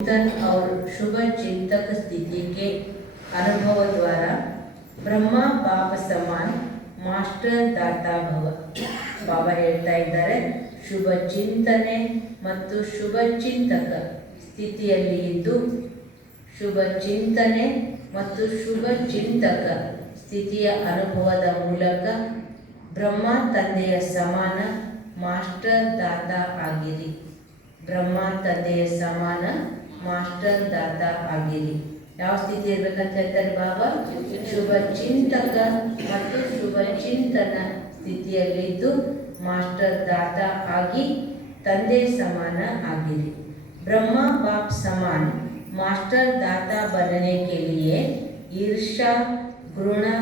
चिंतन और शुभ चिंतक स्थिति के अनुभव द्वारा ಬ್ರಹ್ಮ ಬಾಬ ಸಮಾನ್ ಮಾಸ್ಟರ್ ದಾತಾ ಭವ ಬಾಬಾ ಹೇಳ್ತಾ ಇದ್ದಾರೆ ಶುಭ ಚಿಂತನೆ ಮತ್ತು ಶುಭ ಚಿಂತಕ ಸ್ಥಿತಿಯಲ್ಲಿ ಇದ್ದು ಶುಭ ಚಿಂತನೆ ಮತ್ತು ಶುಭ ಚಿಂತಕ ಸ್ಥಿತಿಯ ಅನುಭವದ ಮೂಲಕ ಬ್ರಹ್ಮ ತಂದೆಯ ಸಮಾನ ಮಾಸ್ಟರ್ ದಾತ ಆಗಿರಿ ಬ್ರಹ್ಮ ತಂದೆಯ ಸಮಾನ ಮಾಸ್ಟರ್ ದಾತ ಆಗಿರಿ ಯಾವ ಸ್ಥಿತಿ ಇರ್ಬೇಕಂತ ಹೇಳ್ತಾರೆ ಬಾಬಾ ಶುಭ ಚಿಂತಕ ಮತ್ತು ಶುಭ ಚಿಂತನ ಸ್ಥಿತಿಯಲ್ಲಿದ್ದು ಮಾಸ್ಟರ್ ದಾತ ಆಗಿ ತಂದೆ ಸಮಾನ ಆಗಿರಿ ब्रह्मा बाप समान मास्टर दाता बनने के लिए ईर्षा घृणा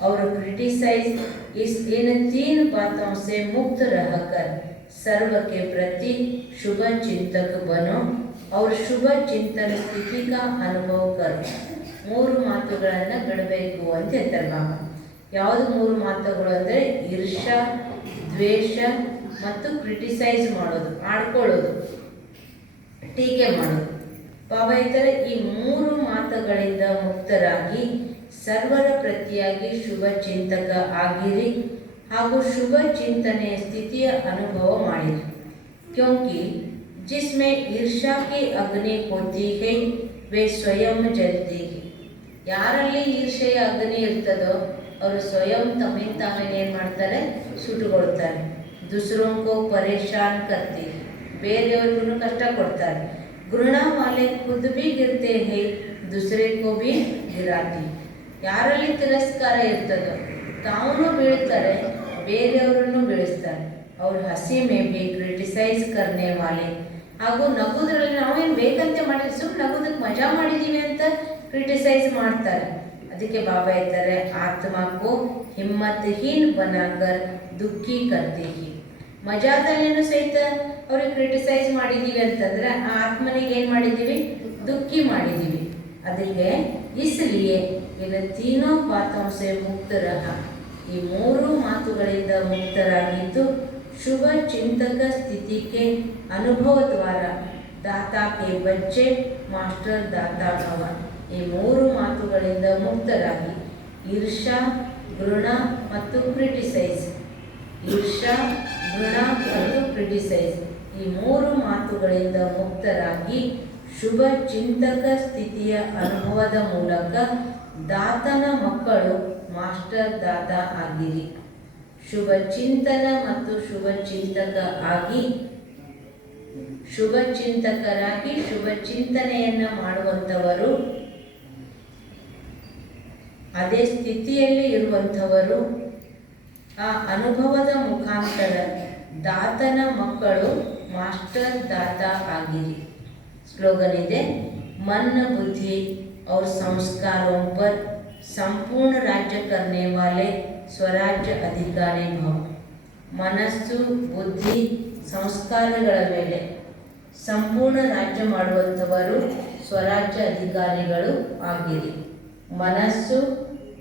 और क्रिटिसाइज इस इन तीन बातों से मुक्त रहकर सर्व के प्रति शुभ चिंतक बनो और शुभ ಚಿಂತನ ಸ್ಥಿತಿ का ಅನುಭವ ಕರೋ ಮೂರು ಮಾತುಗಳನ್ನು ಬಿಡಬೇಕು ಅಂತ ಹೇಳ್ತಾರೆ ಬಾಬಾ ಯಾವುದು ಮೂರು ಮಾತುಗಳು ಅಂದರೆ ಈರ್ಷಾ ದ್ವೇಷ ಮತ್ತು ಕ್ರಿಟಿಸೈಸ್ ಮಾಡೋದು ಆಡ್ಕೊಳ್ಳೋದು ಟೀಕೆ ಮಾಡೋದು ಬಾಬಾ ಹೇಳ್ತಾರೆ ಈ ಮೂರು ಮಾತುಗಳಿಂದ ಮುಕ್ತರಾಗಿ ಸರ್ವರ ಪ್ರತಿಯಾಗಿ ಶುಭ ಚಿಂತಕ ಆಗಿರಿ ಹಾಗೂ ಶುಭ ಚಿಂತನೆಯ ಸ್ಥಿತಿಯ ಅನುಭವ ಮಾಡಿರಿ ಕ್ಯೋಂಕಿ जिसमें ईर्षा की अग्नि होती है वे ಸ್ವಯಂ ಜಲ್ತಿ है ಯಾರಲ್ಲಿ ಈರ್ಷೆಯ ಅಗ್ನಿ ಇರ್ತದೋ ಅವರು ಸ್ವಯಂ ತಮ್ಮಿಂದ ತಾವೇನು ಏನು ಮಾಡ್ತಾರೆ ಸುಟ್ಟುಕೊಳ್ತಾರೆ ದುಸರೋಂಕೋ ಪರೇಶಾನ್ ಕರ್ತಿ ಬೇರೆಯವ್ರಿಗೂ ಕಷ್ಟ ಕೊಡ್ತಾರೆ ಗೃಣ ವಾಲೆ ಖುದ್ ಭಿ ಗಿರ್ತೆ ಹೇ ದುಸರೆ ಕೋ ಭಿ ಗಿರಾತಿ ಯಾರಲ್ಲಿ ತಿರಸ್ಕಾರ ಇರ್ತದೋ ತಾವೂ ಬೀಳ್ತಾರೆ ಬೇರೆಯವರನ್ನು ಬೆಳೆಸ್ತಾರೆ ಅವ್ರ ಹಸಿ ಮೇ ಬಿ ಕ್ರಿಟಿಸೈಸ್ ಕರ್ನೆ ವಾಲೆ. ಹಾಗೂ ನಗುದ್ರಲ್ಲಿ ನಾವೇನು ಬೇಕಂತೆ ಮಾಡಿದ್ರೆ ಸುಮ್ಮನೆ ನಗುದಕ್ಕೆ ಮಜಾ ಮಾಡಿದ್ದೀವಿ ಅಂತ ಕ್ರಿಟಿಸೈಸ್ ಮಾಡ್ತಾರೆ. ಅದಕ್ಕೆ ಬಾಬಾ ಇದ್ದಾರೆ ಆತ್ಮಕ್ಕೂ ಹಿಮ್ಮತ್ಹೀನ್ ಬನಾಕರ್, ದುಃಖಿ ಕರ್ತೀಹಿ ಮಜಾದಲ್ಲೇನು ಸಹಿತ ಅವ್ರಿಗೆ ಕ್ರಿಟಿಸೈಸ್ ಮಾಡಿದ್ದೀವಿ ಅಂತಂದ್ರೆ ಆ ಆತ್ಮನಿಗೆ ಏನು ಮಾಡಿದ್ದೀವಿ ದುಃಖಿ ಮಾಡಿದ್ದೀವಿ ಅದಕ್ಕೆ ಇಸ್ಲಿಯೇ, ಇನ್ನು ತೀನೋ ಮುಕ್ತ ಮುಕ್ತರಹ. ಈ ಮೂರು ಮಾತುಗಳಿಂದ ಮುಕ್ತರಾಗಿದ್ದು ಶುಭ ಚಿಂತಕ ಸ್ಥಿತಿಗೆ ಅನುಭವ ದ್ವಾರ ದಾತಾಕೆ ಬಚ್ಚೆ ಮಾಸ್ಟರ್ ದಾತಾಭವ ಈ ಮೂರು ಮಾತುಗಳಿಂದ ಮುಕ್ತರಾಗಿ ಈರ್ಷಾ ಋಣ ಮತ್ತು ಕ್ರಿಟಿಸೈಸ್. ಈರ್ಷಾ ಋಣ ಮತ್ತು ಕ್ರಿಟಿಸೈಸ್. ಈ ಮೂರು ಮಾತುಗಳಿಂದ ಮುಕ್ತರಾಗಿ ಶುಭ ಚಿಂತಕ ಸ್ಥಿತಿಯ ಅನುಭವದ ಮೂಲಕ ದಾತನ ಮಕ್ಕಳು ಮಾಸ್ಟರ್ ದಾತ ಆಗಿರಿ ಶುಭ ಚಿಂತನ ಮತ್ತು ಶುಭ ಚಿಂತಕ ಆಗಿ ಶುಭ ಚಿಂತಕರಾಗಿ ಶುಭ ಚಿಂತನೆಯನ್ನ ಮಾಡುವಂಥವರು ಅದೇ ಸ್ಥಿತಿಯಲ್ಲಿ ಇರುವಂಥವರು ಆ ಅನುಭವದ ಮುಖಾಂತರ ದಾತನ ಮಕ್ಕಳು ಮಾಸ್ಟರ್ ದಾತ ಆಗಿರಿ ಸ್ಲೋಗನ್ ಇದೆ मन बुद्धि और संस्कारों पर संपूर्ण राज्य करने वाले ಸ್ವರಾಜ್ಯ ಅಧಿಕಾರಿ ಭವ ಮನಸ್ಸು ಬುದ್ಧಿ ಸಂಸ್ಕಾರಗಳ ಮೇಲೆ ಸಂಪೂರ್ಣ ರಾಜ್ಯ ಮಾಡುವಂಥವರು ಸ್ವರಾಜ್ಯ ಅಧಿಕಾರಿಗಳು ಆಗಿರಿ ಮನಸ್ಸು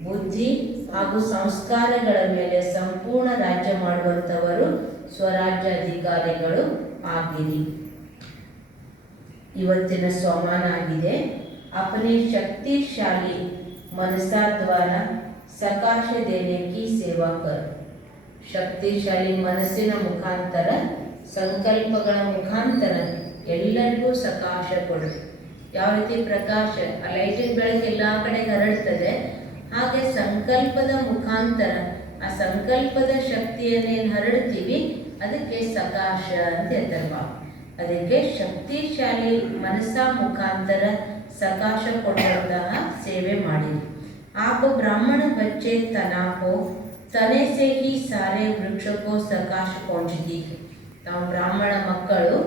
ಬುದ್ಧಿ ಹಾಗೂ ಸಂಸ್ಕಾರಗಳ ಮೇಲೆ ಸಂಪೂರ್ಣ ರಾಜ್ಯ ಮಾಡುವಂಥವರು ಸ್ವರಾಜ್ಯ ಅಧಿಕಾರಿಗಳು ಆಗಿರಿ ಇವತ್ತಿನ ಸೋಮಾನ ಆಗಿದೆ अपने शक्तिशाली મનસા દ્વારા સકાશ દેને કી સેવા કર ಶಕ್ತಿಶಾಲಿ ಮನಸ್ಸಿನ ಮುಖಾಂತರ, ಸಂಕಲ್ಪಗಳ ಮುಖಾಂತರ ಎಲ್ಲರಿಗೂ ಸಕಾಶ ಕೊಡು. ಯಾವ ರೀತಿ ಪ್ರಕಾಶ ಲೈಟಿನ ಬೆಳಕು ಎಲ್ಲ ಕಡೆ ಹರಡ್ತದೆ ಹಾಗೆ ಸಂಕಲ್ಪದ ಮುಖಾಂತರ ಆ ಸಂಕಲ್ಪದ ಶಕ್ತಿಯನ್ನೇನು ಹರಡ್ತೀವಿ ಅದಕ್ಕೆ ಸಕಾಶ ಅಂತ ಹೇಳ್ತಾರಪ್ಪ. ಅದಕ್ಕೆ ಶಕ್ತಿಶಾಲಿ ಮನಸ್ಸ ಮುಖಾಂತರ ಸಕಾಶ ಕೊಡುವಂತಹ ಸೇವೆ ಮಾಡಿ आप ब्राह्मण बच्चे तना को तने से ही सारे वृक्ष को सकाश पहुंचती है ನಾವು ಬ್ರಾಹ್ಮಣ ಮಕ್ಕಳು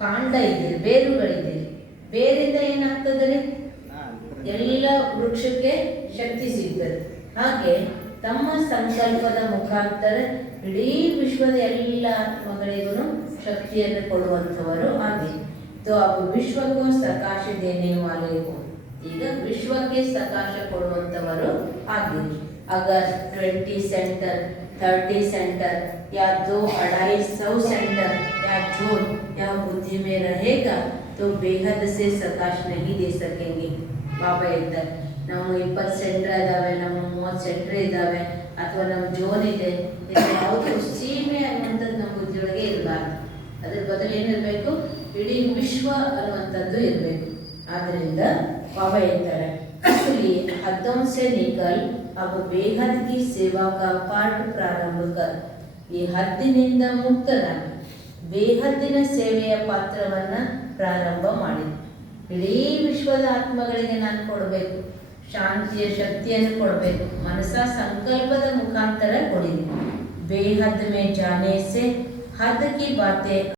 ಕಾಂಡ ಇದ್ದೀರಿ ಬೇರುಗಳಿದ್ದೀರಿ ಬೇರಿಂದ ಏನಾಗ್ತದೆ ಎಲ್ಲ ವೃಕ್ಷಕ್ಕೆ ಶಕ್ತಿ ಸಿಗ್ತದೆ ಹಾಗೆ ತಮ್ಮ ಸಂಕಲ್ಪದ ಮುಖಾಂತರ ಇಡೀ ವಿಶ್ವದ ಎಲ್ಲ ಆತ್ಮಗಳಿಗೂ ಶಕ್ತಿಯನ್ನು ಕೊಡುವಂಥವರು ಆಗಿ तो अब विश्व को सकाश देने वाले हो ಈಗ ವಿಶ್ವಕ್ಕೆ ಸಕಾಶ ಕೊಡುವಂಥವರು ಆಗಿರಿ अगर ट्वेंटी सेंटर थर्टी सेंटर या दो अढ़ाई सौ सेंटर या जोन या बुद्धि में रहेगा तो बेहद से सकाश नहीं दे सकेंगे ಬಾಬಾ ಹೇಳ್ತಾರೆ ನಮ್ಮ ಇಪ್ಪತ್ತು ಸೆಂಟ್ರ್ ಇದ್ದಾವೆ ನಮ್ಮ ಮೂವತ್ತು ಸೆಂಟ್ರ್ ಇದ್ದಾವೆ ಅಥವಾ ನಮ್ಮ ಜೋನ್ ಇದೆ ಇದು ಯಾವುದು ಸೀಮೆ ಅನ್ನುವಂಥದ್ದು ನಮ್ಮ ಬುದ್ಧಿಯೊಳಗೆ ಇರಬಾರ್ದು ಅದ್ರ ಬದಲು ಏನಿರಬೇಕು ಇಡೀ ವಿಶ್ವ ಅನ್ನುವಂಥದ್ದು ಇರಬೇಕು ಆದ್ದರಿಂದ ಬಾಬಾ ಹೇಳ್ತಾರೆ इसलिए हदों से निकल अब बेहद की सेवा का पाठ प्रारंभ कर ಈ ಹದ್ದಿನಿಂದ ಮುಕ್ತನಾಗಿ ಬೇಹದ್ದಿನ ಸೇವೆಯ ಪಾತ್ರವನ್ನ ಪ್ರಾರಂಭ ಮಾಡಿ ಇಡೀ ವಿಶ್ವದ ಆತ್ಮಗಳಿಗೆ ನಾನು ಕೊಡಬೇಕು ಶಾಂತಿಯ ಶಕ್ತಿಯನ್ನು ಕೊಡಬೇಕು ಮನಸ ಸಂಕಲ್ಪದ ಮುಖಾಂತರ ಕೊಡಿದೆ ಬೇಹದ್ ಮೇ ಜಾನೆ ಸೆ ಹದ್ ಕಿ ಬಾತೆ